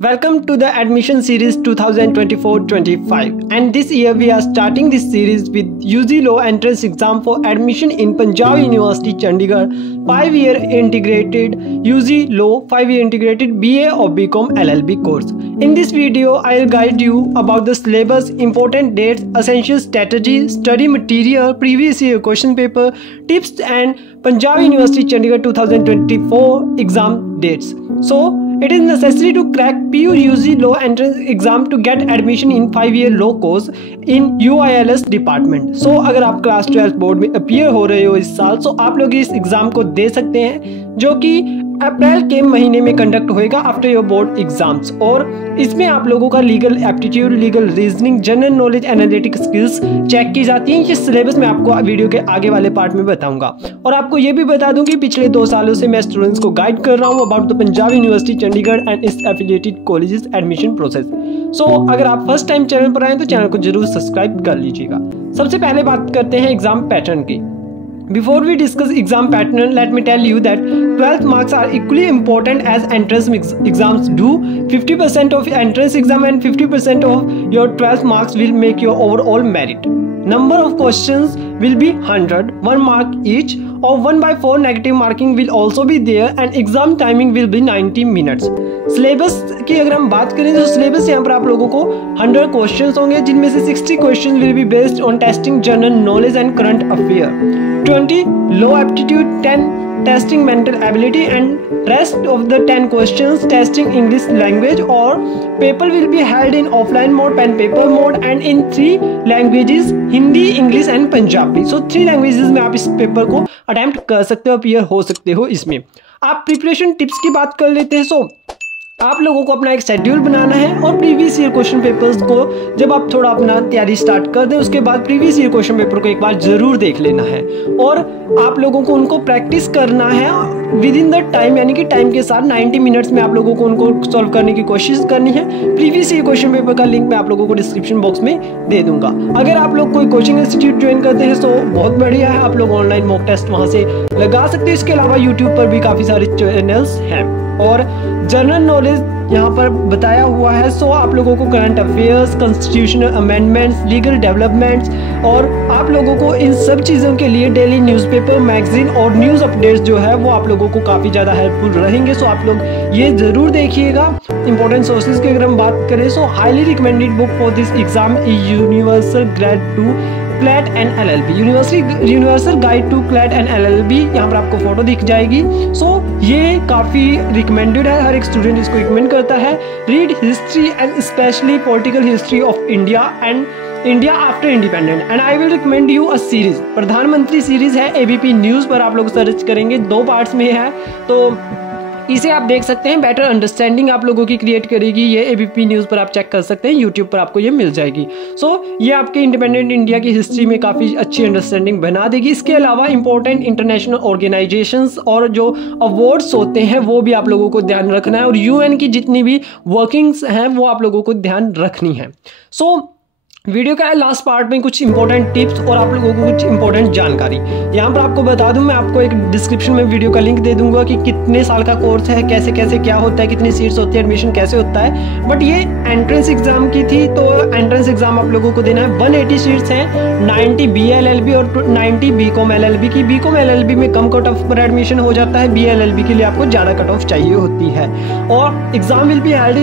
Welcome to the admission series 2024-25, and this year we are starting this series with UG Law entrance exam for admission in Punjab University Chandigarh 5-year integrated UG Law 5-year integrated BA or BCom LLB course. In this video I'll guide you about the syllabus, important dates, essential strategy, study material, previous year question paper, tips and Punjab University Chandigarh 2024 exam dates. So it is necessary to crack PU UG Law entrance exam to get admission in 5-year law course in UILS department. So अगर आप class 12 board में appear हो रहे हो इस साल, तो आप लोग इस एग्जाम को दे सकते हैं, जो कि अप्रैल के महीने में कंडक्ट होएगा आफ्टर योर बोर्ड एग्जाम्स। और इसमें आप लोगों का legal aptitude, legal reasoning, general knowledge, analytic skills check की जाती हैं। ये सिलेबस मैं आपको वीडियो के आगे वाले पार्ट में बताऊंगा। और आपको ये भी बता दूं कि पिछले 2 सालों से मैं स्टूडेंट्स को गाइड कर रहा हूं about the Punjab university Chandigarh and its affiliated colleges admission process. So अगर आप फर्स्ट टाइम चैनल पर आए तो चैनल को जरूर सब्सक्राइब कर लीजिएगा। सबसे पहले बात करते हैं एग्जाम पैटर्न की। Before we discuss exam pattern, let me tell you that 12th marks are equally important as entrance exams do. 50% of entrance exam and 50% of your 12th marks will make your overall merit. Number of questions will be 100, 1 mark each, or 1/4 negative marking will also be there, and exam timing will be 90 minutes. Syllabus की अगर हम बात करें तो syllabus यहाँ पर आप लोगों को 100 क्वेश्चंस होंगे, जिनमें से 60 question will be based on testing general knowledge and current affair, 20 law aptitude, 10 testing mental ability and rest of the 10 questions testing English language. और paper will be held in offline mode, pen paper mode and in 3 languages, Hindi, English and Punjabi. So 3 languages में आप इस paper को attempt कर सकते हो, appear हो सकते हो। इसमें आप प्रिपरेशन टिप्स की बात कर लेते हैं। सो आप लोगों को अपना एक शेड्यूल बनाना है और प्रीवियस ईयर क्वेश्चन पेपर्स को जब आप थोड़ा अपना तैयारी स्टार्ट कर दें, उसके बाद प्रीवियस ईयर क्वेश्चन पेपर को एक बार जरूर देख लेना है और आप लोगों को उनको प्रैक्टिस करना है विद इन द टाइम, यानी कि टाइम के साथ 90 मिनट्स में आप लोगों को उनको सॉल्व करने की कोशिश करनी है। प्रीवियस ईयर क्वेश्चन पेपर का लिंक मैं आप लोगों को डिस्क्रिप्शन बॉक्स में दे दूंगा। अगर आप लोग कोई कोचिंग इंस्टीट्यूट ज्वाइन करते हैं तो बहुत बढ़िया है, आप लोग ऑनलाइन मॉक टेस्ट वहां से लगा सकते हैं। इसके अलावा यूट्यूब पर भी काफी सारे चैनल्स हैं और जनरल नॉलेज यहाँ पर बताया हुआ है। सो आप लोगों को current affairs, constitutional amendments, legal developments और आप लोगों को इन सब चीज़ों के लिए डेली न्यूज़पेपर, मैगजीन और न्यूज़ अपडेट्स जो है वो आप लोगों को काफ़ी ज़्यादा हेल्पफुल रहेंगे। सो आप लोग ये ज़रूर देखिएगा। इंपॉर्टेंट सोर्सेज की अगर हम बात करें, so highly recommended book for this exam is universal guide to CLAT and LLB, universal guide to CLAT and LLB। यहाँ पर आपको फोटो दिख जाएगी। सो ये काफ़ी रिकमेंडेड है, हर एक स्टूडेंट इसको रिकमेंड करता है। Read history and specially political history of India and India after independent and I will recommend you a series. प्रधानमंत्री सीरीज है, ABP न्यूज़ पर आप लोग सर्च करेंगे, 2 पार्ट्स में है, तो इसे आप देख सकते हैं। बेटर अंडरस्टैंडिंग आप लोगों की क्रिएट करेगी ये। ABP न्यूज़ पर आप चेक कर सकते हैं, यूट्यूब पर आपको ये मिल जाएगी। सो ये आपके इंडिपेंडेंट इंडिया की हिस्ट्री में काफ़ी अच्छी अंडरस्टैंडिंग बना देगी। इसके अलावा इंपॉर्टेंट इंटरनेशनल ऑर्गेनाइजेशंस और जो अवार्ड्स होते हैं वो भी आप लोगों को ध्यान रखना है, और UN की जितनी भी वर्किंग्स हैं वो आप लोगों को ध्यान रखनी है। सो वीडियो का लास्ट पार्ट में कुछ इंपॉर्टेंट टिप्स और आप लोगों को कुछ इंपॉर्टेंट जानकारी यहाँ पर आपको बता दूं। मैं आपको एक डिस्क्रिप्शन में वीडियो का लिंक दे दूंगा कि कितने साल का कोर्स है, कैसे कैसे क्या होता है, कितनी सीट्स होती है, एडमिशन कैसे होता है। बट ये एंट्रेंस एग्जाम की थी, तो एंट्रेंस एग्जाम आप लोगों को देना है। 180 सीट्स हैं, 90 BA LLB और 90 BCom LLB की। BCom LLB में कम कट ऑफ पर एडमिशन हो जाता है, BA LLB के लिए आपको ज़्यादा कट ऑफ चाहिए होती है। और exam will be held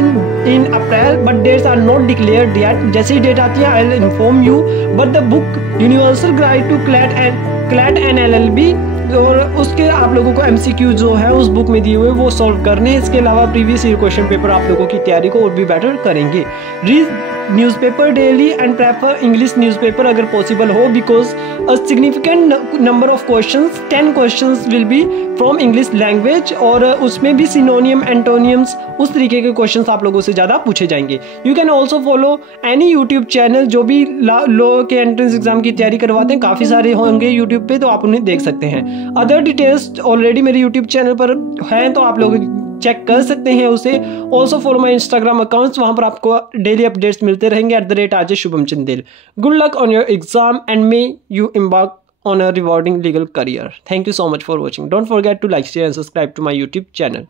in April but dates are not declared yet. जैसे ही डेट आती है I will inform you, but the book Universal Guide to CLAT and LLB और उसके आप लोगों को MCQ जो है उस बुक में दिए हुए वो सॉल्व करने हैं। इसके अलावा प्रीवियस ईयर क्वेश्चन पेपर आप लोगों की तैयारी को और भी बेटर करेंगे। Read newspaper daily and prefer English newspaper अगर पॉसिबल हो, because a significant number of questions, 10 questions will be from English language, और उसमें भी सिनोनियम, एंटोनियम्स, उस तरीके के क्वेश्चंस आप लोगों से ज़्यादा पूछे जाएंगे। You can also follow any YouTube channel जो भी लॉ के एंट्रेंस एग्जाम की तैयारी करवाते हैं, काफ़ी सारे होंगे यूट्यूब पे, तो आप उन्हें देख सकते हैं। अदर डिटेल्स ऑलरेडी मेरे यूट्यूब चैनल पर हैं, तो आप लोग चेक कर सकते हैं उसे। Also follow my Instagram accounts, वहां पर आपको डेली अपडेट्स मिलते रहेंगे @RJ Shubham Chandel. Good luck on your exam and may you embark on a rewarding legal career. Thank you so much for watching. Don't forget to like, share and subscribe to my YouTube channel.